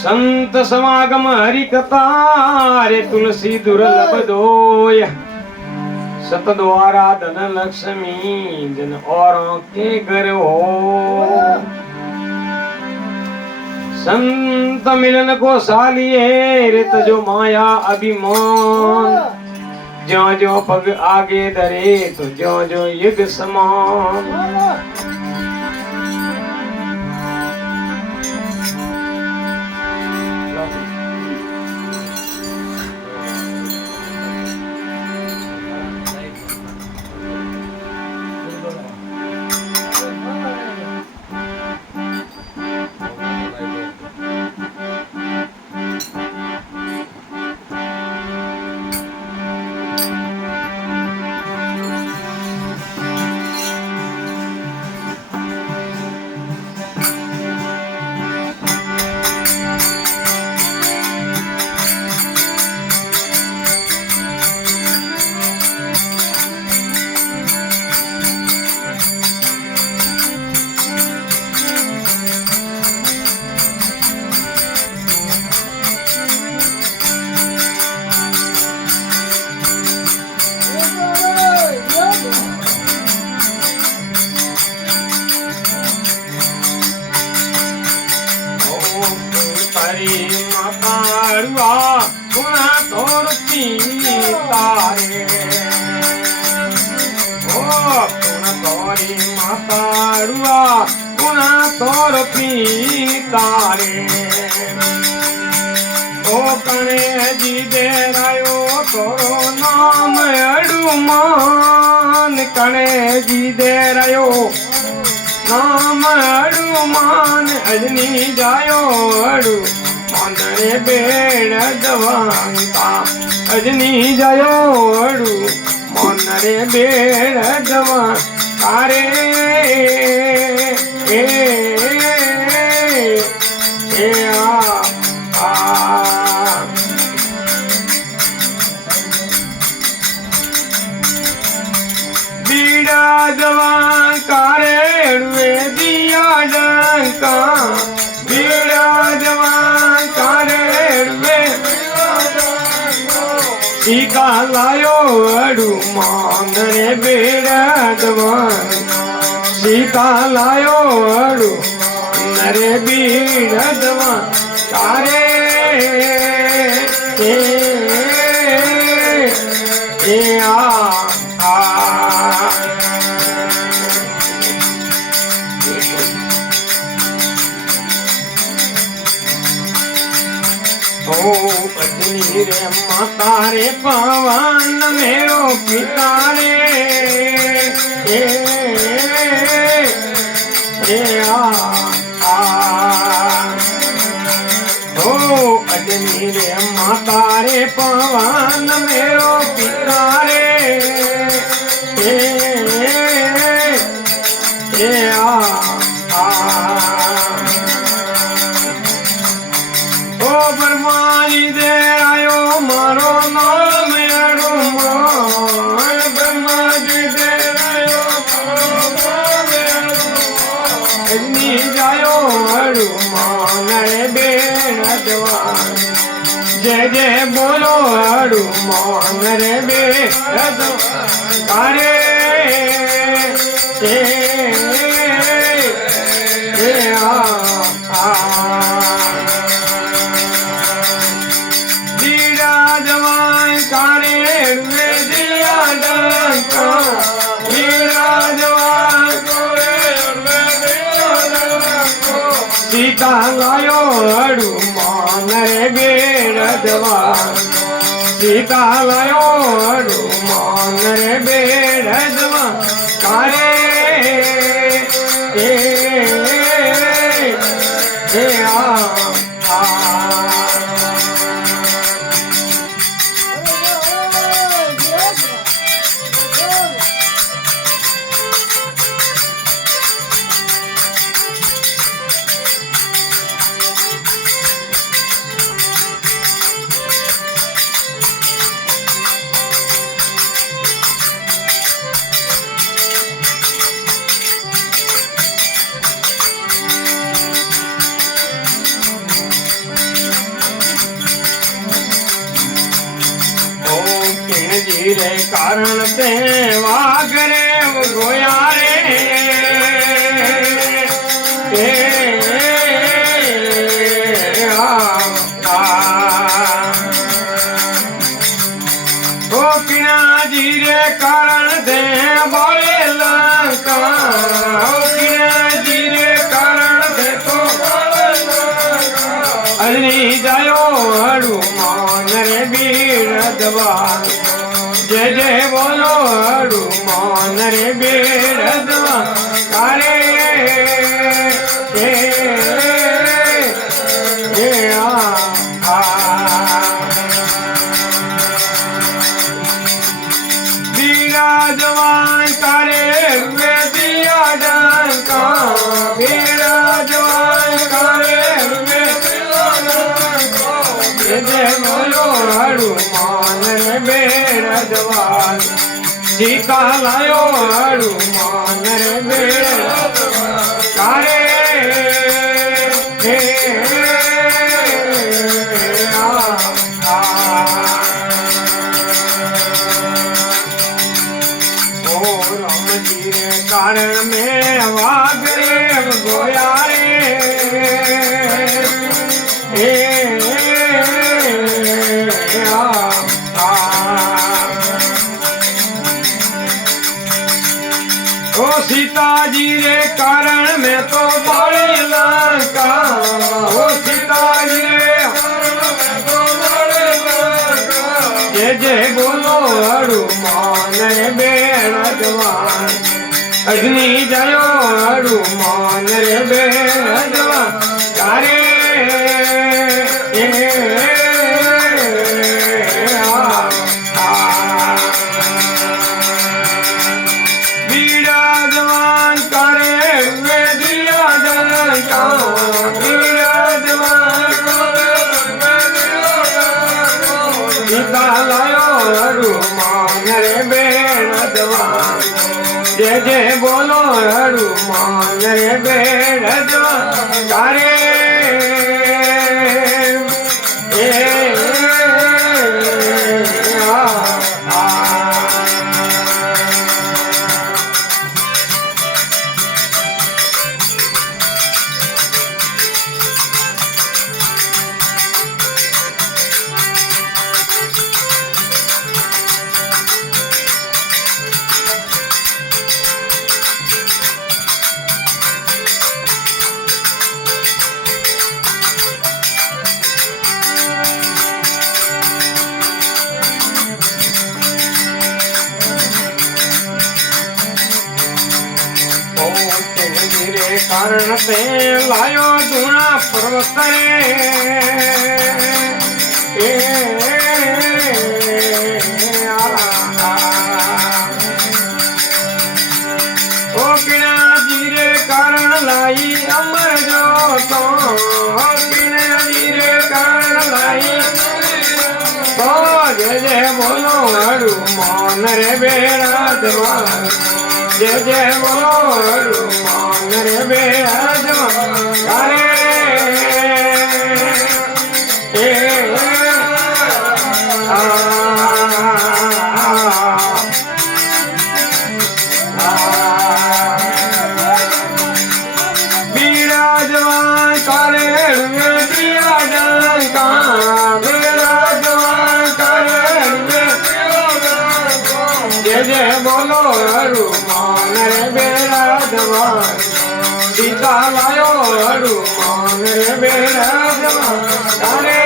संत समागम हरि कथा रे तुलसी दुर्लभ दोय सत द्वारा धन लक्ष्मी जन औरों के घर हो संत मिलन को सालिए रे तजो माया अभिमान जो जो पग आगे धरे तो जो जो युग समान नाम अड़ुमान अजनी जायो अड़ु मांदरे बेड़ दवांता अजनी जायो अड़ु मांदरे बेड़ दवा तारे बीड़ा दवा कारे दिया डंका बीड़ा जवान कारे टीका लायो अड़ू मांगरे बेड़ा जवान सीता लायो अड़ू नरे बीड़ा जवान कारे अजनी रे माता रे पवन मेरो पिता रे अजनी रे माता रे पवन मेरो पिता रे ब्रह्मा जी दे आयो मारो नाम अड़ुमान ब्रह्मा जी दे आयो अग्नि जायो अड़ुमान बेड़ जवान जय जय बोलो अड़ुमान रे बेड़ कारे सीता लायो अड़ू मान रे बेड़ जवान सीता लायो अड़ू मान रे बेड़ जवान कारे જીરે કારણ તે વાઘરે ગોયા રે किणा जीरे कारण दे बाले लंका किणा जीरे कारण दे तो अग्नि जायो हनुमान रे बीरदवान जय जय बोलो हनुमान रे बीरदवान तारे विराजमान करे हुए दिया डंका विराजमान करे हुए जय बोलो हनुमान रे बीरदवान सीता लायो हनुमान रे बीरदवान तारे कारण में वागरे गोया रे ओ सीता जी रे कारण में तो बड़ी लंका ओ सीता जी रे जय जय बोलो हनुमान रे बीरदवान अग्नि जयो हनुमान रे बीरदवान तारे विराजमान करे हुए दिया डंका विराजमान सीता लायो हनुमान रे बीरदवान जय जय बोलो हनुमान रे बीरदवान तारे कारण से लायो धुना पर्वत ओ किणा जीरे कारण लाई अमर जो तो किणा जीरे कारण लाई तो जय जय बोलो हनुमान रे बीरदवान जय जय बोलो हनुमान रे बीरदवान तारे विराजमान करे हुए दिया डंका विराजमान करे हुए जय जय बोलो हनुमान रे बीरदवान सीता लायो हनुमान रे बीरदवान तारे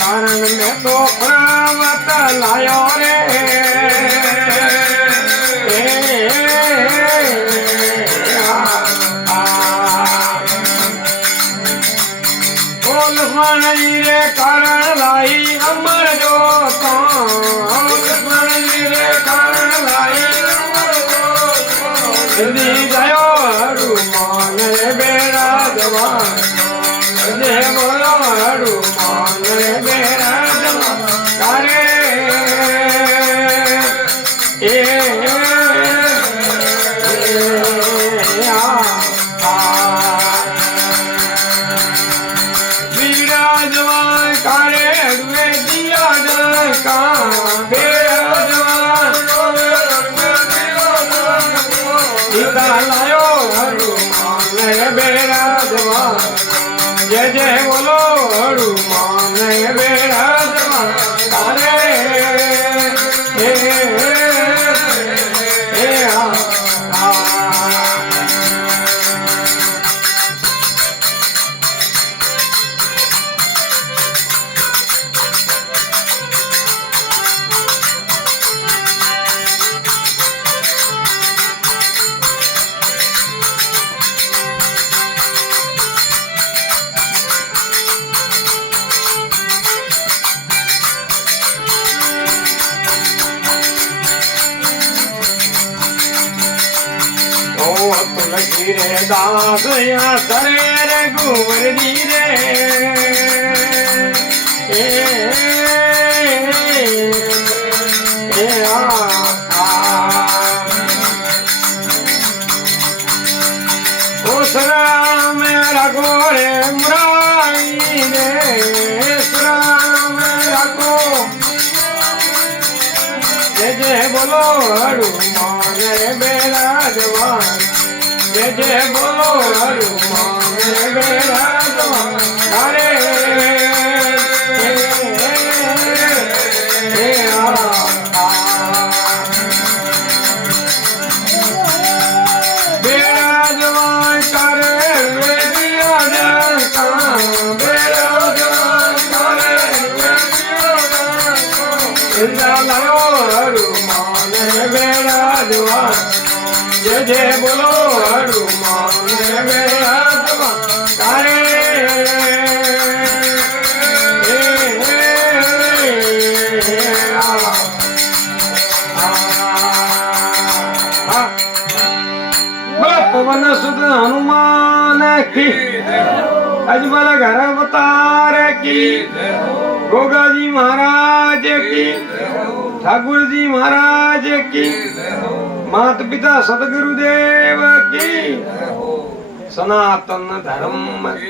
कारण में तो पर्वत लायो रे लक्ष्मण जी रे कारण लाई अमर जो तो लक्ष्मण जी रे कारण लाई जल्दी जायो हनुमान रे बीरदवान जय बोलो हनुमान रे बीरदवान तारे બેરાજવાન કારે હડવે દિયા ડંકા બેરાજવાન સીતા લાયો હનુમાન બેરાજવાન જય જય બોલો હનુમાન બેરાજવાન કારે तुलसी रे दास यहाँ सरे रे गुवरनी रे उसरा मेरा गोरे मुरारी रे उसरा मेरा को जय जय बोलो हनुमान बेराजवान जय जय बोलो हनुमान बेराजवान अरे बेराजवान करे दिया डंका बेराजवान करे दिया लायो हनुमान बेराजवान जय जय बोलो हनुमान बेराजवान करे पवन सुत हनुमान की अजमल घर अवतार की गोगा जी महाराज की ठाकुर जी महाराज की माता पिता सदगुरुदेव की सनातन धर्म